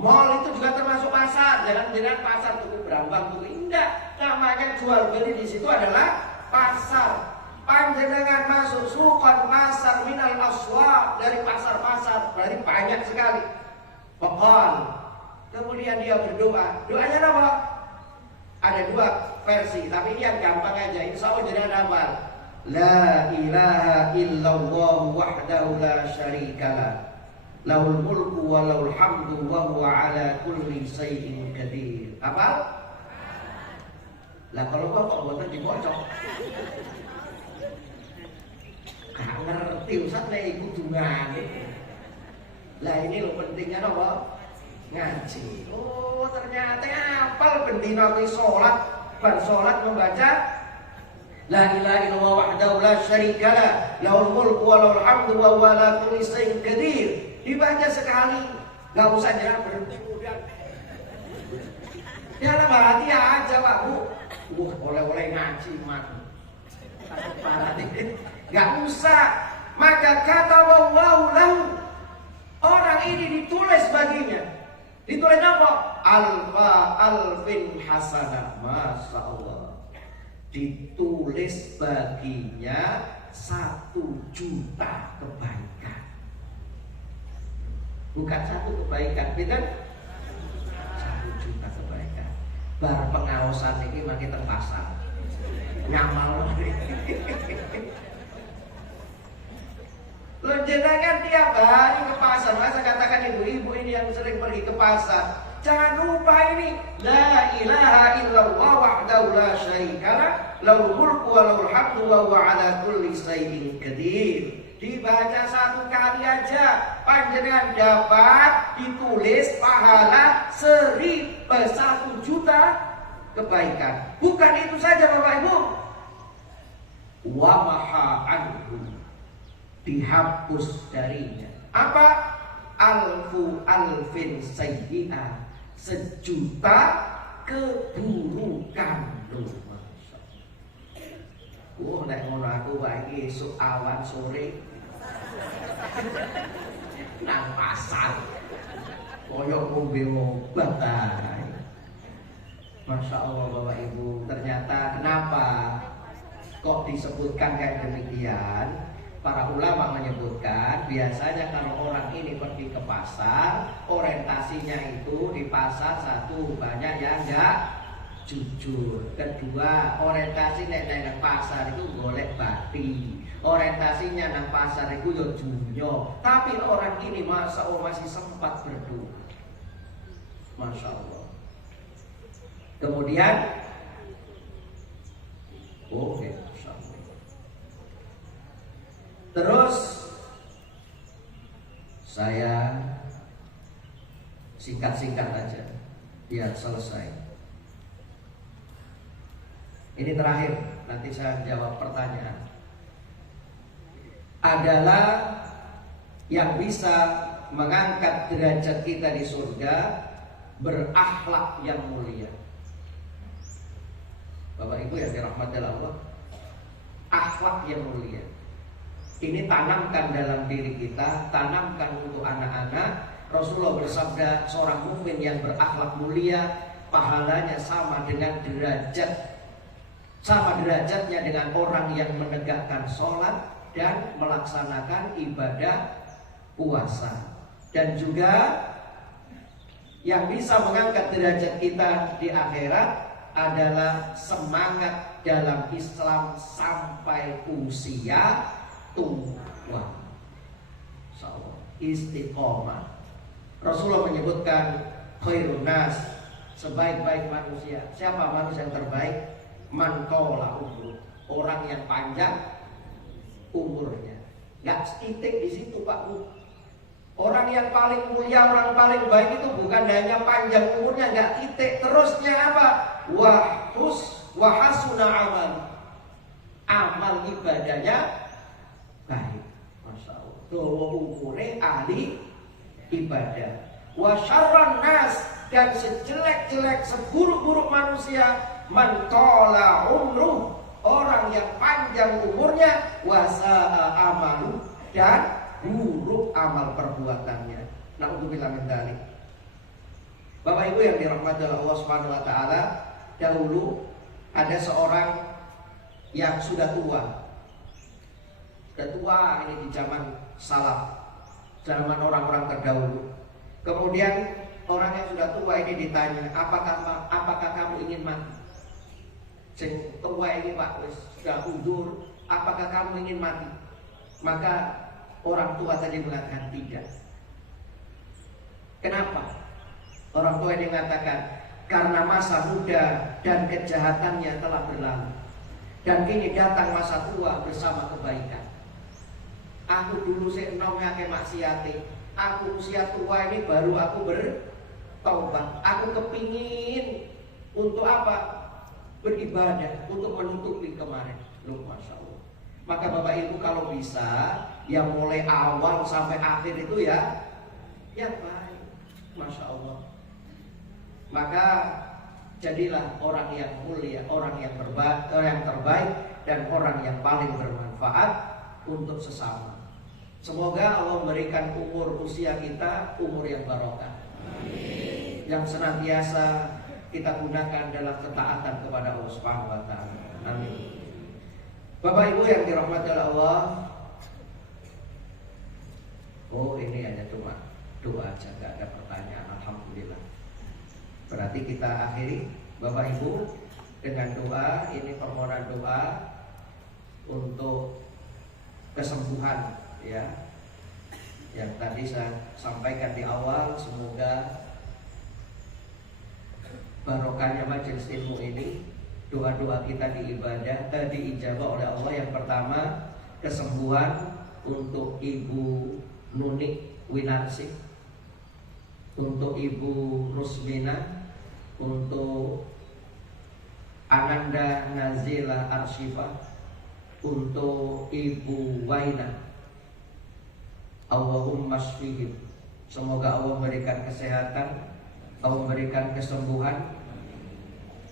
Mall itu juga termasuk pasar. Jangan pasar tuku brambang tuku indah. Namanya jual beli di situ adalah pasar. Panjenengan masuk suqan pasar minal aswaq, dari pasar-pasar, berarti banyak sekali. Faqal, kemudian dia berdoa. Doanya apa? Ada dua versi, tapi ini yang gampang aja. Insya Allah jangan hafal. La ilaha illallah wahdahu la syarikalah. Lahul mulku wa lahul hamdu wa huwa ala kulli syai'in qadir. Apa? Lah kalau kok boten dibocok. Gak ngerti Ustaz nek iku dungane. Lah ini loh pentingnya apa? Ngaji. Oh, ternyata hafal bendina ki salat, bar salat membaca la ilaha illallah wahdahu la syarikalah, lahul mulku wa lahul hamdu wa huwa ala kulli syai'in qadir. Dibaca sekali, enggak usah jangan berhenti kemudian. Dalam hati aja Pak Bu. Oleh-oleh ngaji man. Gak usah. Maka kata wallahu lahu, orang ini ditulis baginya. Ditulis apa? Alfa alfin hasanah. Masya Allah. Ditulis baginya 1 juta kebaikan. Bukan 1 kebaikan, betul? 1 juta kebaikan. Bar pengawasan ini makin terpasang. Nyamal. Lo jenengan tiap hari ke pasar. Masa katakan ibu-ibu ini yang sering pergi ke pasar, jangan lupa ini la ilaha illallah wahdahu la syarikalah, lahul mulku wa lahul hamdu wa huwa ala kulli syai'in qadir. Dibaca 1 kali aja panjenengan dapat ditulis pahala 1.000 kebaikan. Bukan itu saja Bapak Ibu. Wa maha anhu, dihapus darinya apa? Alfu alfin sayyi'ah, 1.000.000 keburukan. Nek ngono aku wae esuk awan sore nang pasar koyo ngombe obat ae. Masya Allah Bapak Ibu, ternyata kenapa kok disebutkan kayak demikian? Para ulama menyebutkan biasanya kalau orang ini pergi ke pasar, orientasinya itu di pasar, satu banyak yang enggak jujur, kedua orientasi nang pasar itu golek babi, orientasinya nang pasar itu yo junyo. Tapi orang ini Masya Allah masih sempat berdoa. Masya Allah. Kemudian oke, Masya Allah. Terus saya singkat-singkat aja biar selesai. Ini terakhir, nanti saya jawab pertanyaan. Adalah yang bisa mengangkat derajat kita di surga, berakhlak yang mulia. Bapak Ibu yang dirahmati Allah, akhlak yang mulia ini tanamkan dalam diri kita, tanamkan untuk anak-anak. Rasulullah bersabda, seorang mukmin yang berakhlak mulia pahalanya sama derajatnya dengan orang yang menegakkan sholat dan melaksanakan ibadah puasa. Dan juga yang bisa mengangkat derajat kita di akhirat adalah semangat dalam Islam sampai usia tua. Istiqomah. Rasulullah menyebutkan khairun nas, sebaik-baik manusia. Siapa manusia yang terbaik? Man qala umur, orang yang panjang umurnya. Enggak titik di situ Pak Bu. Orang yang paling mulia, orang paling baik itu bukan hanya panjang umurnya, enggak titik. Terusnya apa? Wa hasuna amal. Amal ibadahnya baik. Masya Allah. Dawa umure ahli ibadah. Wa syarran nas, dan sejelek-jelek seburuk-buruk manusia man tala umruh, orang yang panjang umurnya, wasa'a amalu, dan buruk amal perbuatannya. Na'udzubillah min dzalik. Bapak Ibu yang dirahmati Allah Subhanahu wa taala, dahulu ada seorang yang sudah tua. Sudah tua ini di zaman salaf, zaman orang-orang terdahulu. Kemudian orang yang sudah tua ini ditanya, apakah kamu ingin mati? Sing tua ini Pak sudah uzur, apakah kamu ingin mati? Maka orang tua tadi mengatakan tidak. Kenapa? Orang tua ini mengatakan karena masa muda dan kejahatannya telah berlalu, dan kini datang masa tua bersama kebaikan. Aku dulu senom ngake maksiate, aku usia tua ini baru aku bertaubat. Aku kepingin untuk apa? Beribadah, untuk menutupi kemarin. Loh, Masya Allah. Maka Bapak Ibu kalau bisa, yang mulai awal sampai akhir itu ya baik. Masya Allah. Maka jadilah orang yang mulia, orang yang terbaik, dan orang yang paling bermanfaat untuk sesama. Semoga Allah memberikan umur usia kita umur yang barokah, yang senantiasa kita gunakan dalam ketaatan kepada Allah Subhanahu wa taala. Amin. Bapak Ibu yang dirahmati Allah. Oh, ini hanya cuma doa aja, gak ada pertanyaan. Alhamdulillah. Berarti kita akhiri Bapak Ibu dengan doa. Ini permohonan doa untuk kesembuhan ya. Yang tadi saya sampaikan di awal, semoga barokahnya majelis ilmu ini, doa-doa kita di ibadah diijabah oleh Allah. Yang pertama kesembuhan, untuk Ibu Nuni Winarsi, untuk Ibu Rusmina, untuk Ananda Nazila Arsyifa, untuk Ibu Waina. Allahumma shfihim. Semoga Allah memberikan kesehatan, Allah memberikan kesembuhan.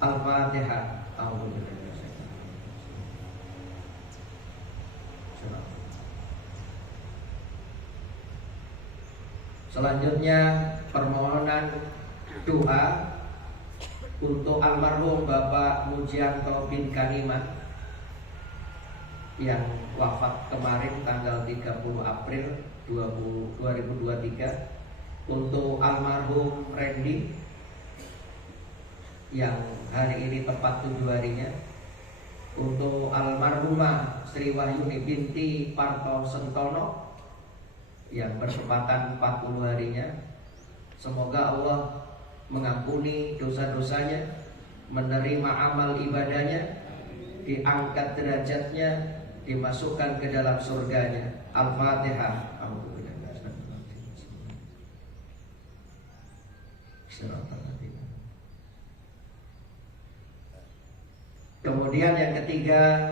Al-Fatihah. Selanjutnya permohonan doa untuk almarhum Bapak Mujianto bin Kaniman yang wafat kemarin tanggal 30 April 2023, untuk almarhum Randy yang hari ini tepat 7 harinya, untuk almarhumah Sri Wahyuni binti Parto Sentono yang bertepatan 40 harinya. Semoga Allah mengampuni dosa-dosanya, menerima amal ibadahnya, diangkat derajatnya, dimasukkan ke dalam surganya. Al-Fatihah. Kemudian yang ketiga,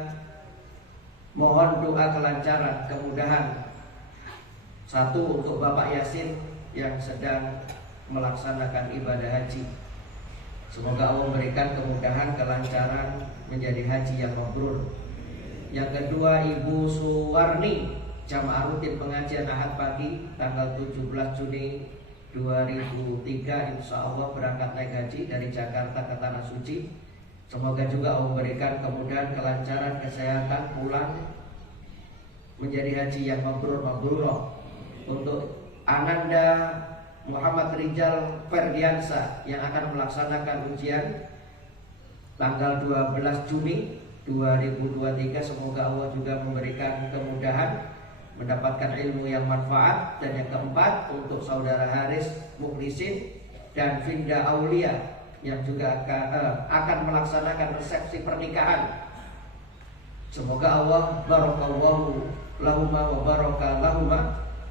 mohon doa kelancaran, kemudahan. Satu, untuk Bapak Yasin yang sedang melaksanakan ibadah haji. Semoga Allah memberikan kemudahan, kelancaran menjadi haji yang mabrur. Yang kedua, Ibu Suwarni, jamaah rutin pengajian Ahad pagi tanggal 17 Juni 2003, insya Allah berangkat naik haji dari Jakarta ke Tanah Suci. Semoga juga Allah memberikan kemudahan, kelancaran, kesehatan pulang menjadi haji yang mabrur. Untuk Ananda Muhammad Rijal Ferdiansa yang akan melaksanakan ujian tanggal 12 Juni 2023, semoga Allah juga memberikan kemudahan, mendapatkan ilmu yang manfaat. Dan yang keempat, untuk saudara Haris Mukhlisin dan Finda Aulia yang juga akan melaksanakan resepsi pernikahan. Semoga Allah barakallahu lahuma wa baraka lahuma.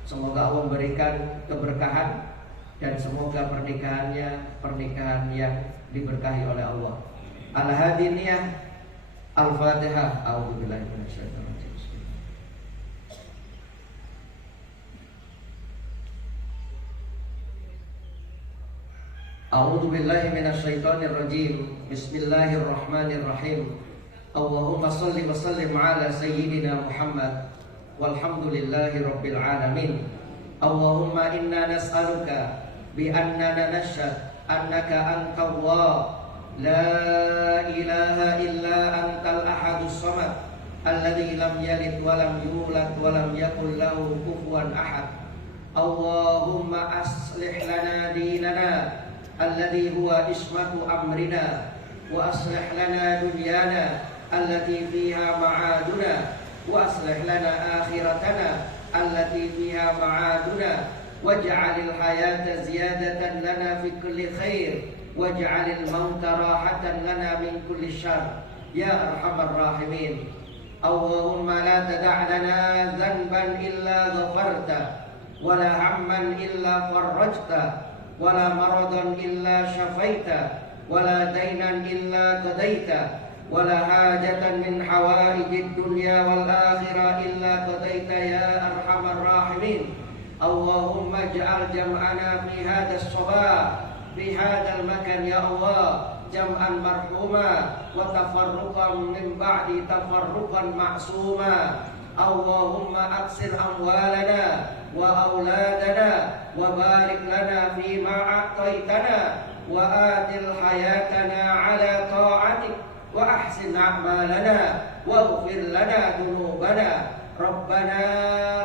Semoga Allah memberikan keberkahan dan semoga pernikahannya pernikahan yang diberkahi oleh Allah. Al-Hadiniyah. Al-Fatihah. A'udzubillahi minasyaitonir rajim. A'udzubillahi minasyaitonir rajim. Bismillahirrahmanirrahim. Allahumma shalli wa sallim ala sayyidina Muhammad walhamdulillahi rabbil alamin. Allahumma inna nas'aluka bi annana nashhad annaka anta Allah la ilaha illa antal ahadus samad alladzi lam yalid wa lam yulad wa lam yakul lahu kufuwan ahad. Allahumma aslih lana dinana alladzi huwa ismatu amrina wa aslih lana dunyana allati fiha ma'aduna wa aslih lana akhiratana allati fiha ma'aduna waj'alil hayata ziyadatan lana fi kulli khair waj'alil mauta rahatan lana min kulli syarr ya arhamar rahimin. Allahumma la tada' lana dhanban illa ghafarta wa la hamman illa farajta wa la maradan illa syafaita wa la dainan illa qadaita wala hajatan min hawaijid dunya wal akhirah illa qadaita ya arhamar rahimin. Allahumma ij'al jam'ana fi hadzal sabah fi hadzal makan ya Allah jam'an marhuma wa tafarruqan min ba'di tafarruqan ma'suma. Allahumma aksir amwalana wa auladana wa barik lana fi ma a'taitana wa atil hayatana ala ta'atik wa ahsin a'malana waghfir lana dhunubana rabbana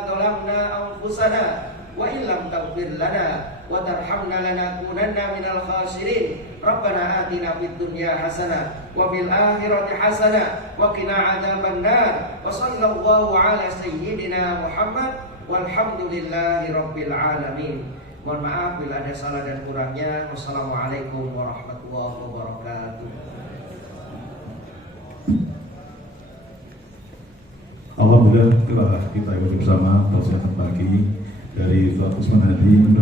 dhalamna anfusana wa illam taghfir lana wa tarhamna lanakunanna minal khasirin. Rabbana atina fid dunya hasanah wa fil akhirati hasanah wa qina adzabannar. Wa sallallahu ala sayyidina Muhammad walhamdulillahi rabbil alamin. Mohon maaf bila ada salah dan kurangnya. Wassalamualaikum warahmatullahi wabarakatuh. Allah Alhamdulillah telah kita ikuti bersama proses pagi dari Ustaz Usman Hadi.